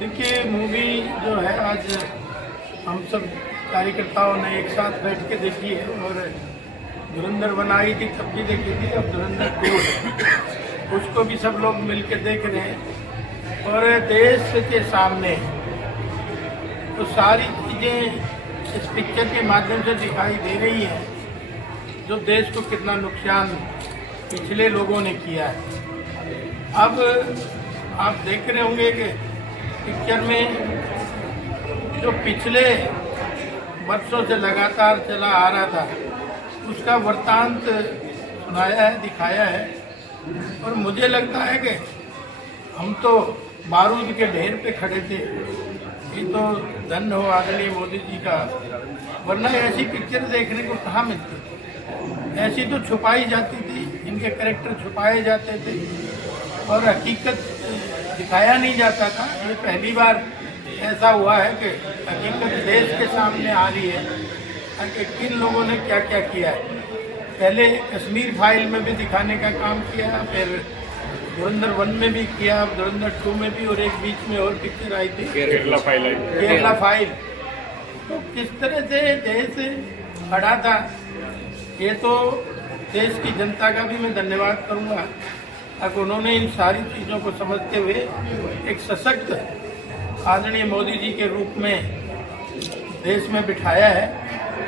देखिए मूवी जो है आज हम सब कार्यकर्ताओं ने एक साथ बैठ के देखी है और धुरंधर 1 आई थी तब भी देखी थी। अब धुरंधर 2 है, उसको भी सब लोग मिलकर देख रहे हैं और देश के सामने तो सारी चीज़ें इस पिक्चर के माध्यम से दिखाई दे रही हैं जो देश को कितना नुकसान पिछले लोगों ने किया है। अब आप देख रहे होंगे कि पिक्चर में जो पिछले वर्षों से लगातार चला आ रहा था उसका वृत्तांत सुनाया है, दिखाया है। और मुझे लगता है कि हम तो बारूद के ढेर पे खड़े थे। ये तो धन्य हो आदरणीय मोदी जी का, वरना ऐसी पिक्चर देखने को कहाँ मिलती थी। ऐसी तो छुपाई जाती थी, इनके कैरेक्टर छुपाए जाते थे और हकीकत दिखाया नहीं जाता था। ये पहली बार ऐसा हुआ है कि हकीकत देश के सामने आ रही है कि किन लोगों ने क्या क्या किया है। पहले कश्मीर फाइल में भी दिखाने का काम किया, फिर धुरंधर 1 में भी किया, अब धुरंधर 2 में भी, और एक बीच में और पिक्चर आई थी केरला फाइल। तो किस तरह से देश खड़ा था, ये तो देश की जनता का भी मैं धन्यवाद करूँगा अब उन्होंने इन सारी चीज़ों को समझते हुए एक सशक्त आदरणीय मोदी जी के रूप में देश में बिठाया है।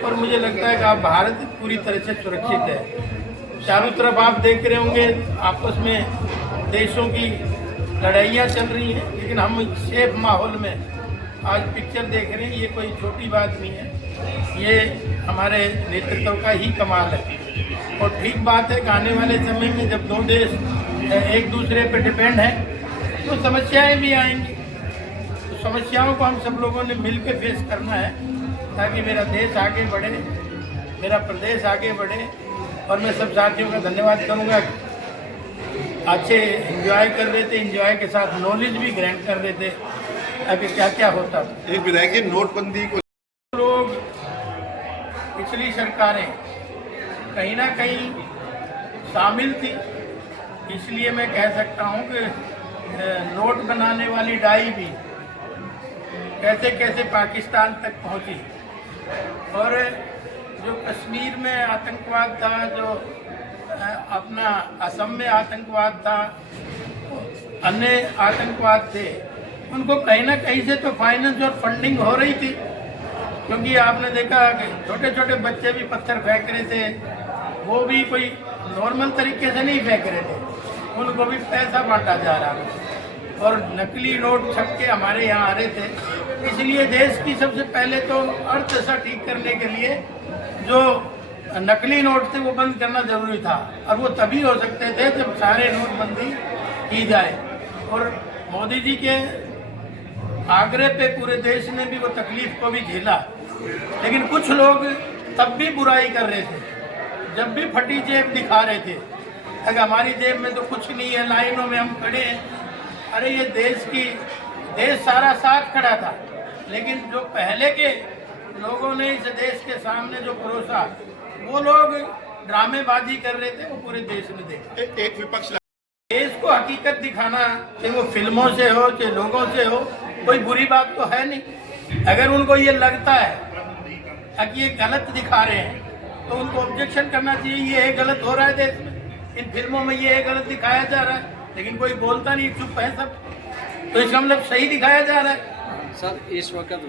और मुझे लगता है कि अब भारत पूरी तरह से सुरक्षित है। चारों तरफ आप देख रहे होंगे आपस में देशों की लड़ाइयाँ चल रही हैं, लेकिन हम सेफ माहौल में आज पिक्चर देख रहे हैं। ये कोई छोटी बात नहीं है, ये हमारे नेतृत्व का ही कमाल है। और ठीक बात है कि आने वाले समय में जब दो देश एक दूसरे पर डिपेंड है तो समस्याएं भी आएंगी। तो समस्याओं को हम सब लोगों ने मिलकर फेस करना है ताकि मेरा देश आगे बढ़े, मेरा प्रदेश आगे बढ़े। और मैं सब साथियों का धन्यवाद करूंगा, अच्छे एंजॉय कर रहे थे, एंजॉय के साथ नॉलेज भी ग्रहण कर रहे थे ताकि क्या क्या होता। एक विधायक नोटबंदी को लोग पिछली सरकारें कहीं ना कहीं शामिल थी, इसलिए मैं कह सकता हूं कि नोट बनाने वाली डाई भी कैसे कैसे पाकिस्तान तक पहुंची। और जो कश्मीर में आतंकवाद था, जो अपना असम में आतंकवाद था, अन्य आतंकवाद थे, उनको कहीं ना कहीं से तो फाइनेंस और फंडिंग हो रही थी। क्योंकि आपने देखा कि छोटे छोटे बच्चे भी पत्थर फेंक रहे थे, वो भी कोई नॉर्मल तरीके से नहीं फेंक रहे थे, उनको भी पैसा बांटा जा रहा था। और नकली नोट छप के हमारे यहाँ आ रहे थे। इसलिए देश की सबसे पहले तो अर्थव्यवस्था ठीक करने के लिए जो नकली नोट थे वो बंद करना जरूरी था, और वो तभी हो सकते थे जब सारे नोटबंदी की जाए। और मोदी जी के आग्रह पे पूरे देश ने भी वो तकलीफ को भी झेला, लेकिन कुछ लोग तब भी बुराई कर रहे थे, जब भी फटी जेब दिखा रहे थे। अगर हमारी जेब में तो कुछ नहीं है, लाइनों में हम खड़े हैं। अरे ये देश सारा साथ खड़ा था, लेकिन जो पहले के लोगों ने इस देश के सामने जो परोसा, वो लोग ड्रामेबाजी कर रहे थे, वो पूरे देश ने देखा। एक विपक्ष देश को हकीकत दिखाना, चाहे वो फिल्मों से हो चाहे लोगों से हो, कोई बुरी बात तो है नहीं। अगर उनको ये लगता है कि ये गलत दिखा रहे हैं तो उनको ऑब्जेक्शन करना चाहिए, ये गलत हो रहा है देश में, इन फिल्मों में ये गलत दिखाया जा रहा है, लेकिन कोई बोलता नहीं, चुप है सब। तो इसका मतलब सही दिखाया जा रहा है। सर इस वक्त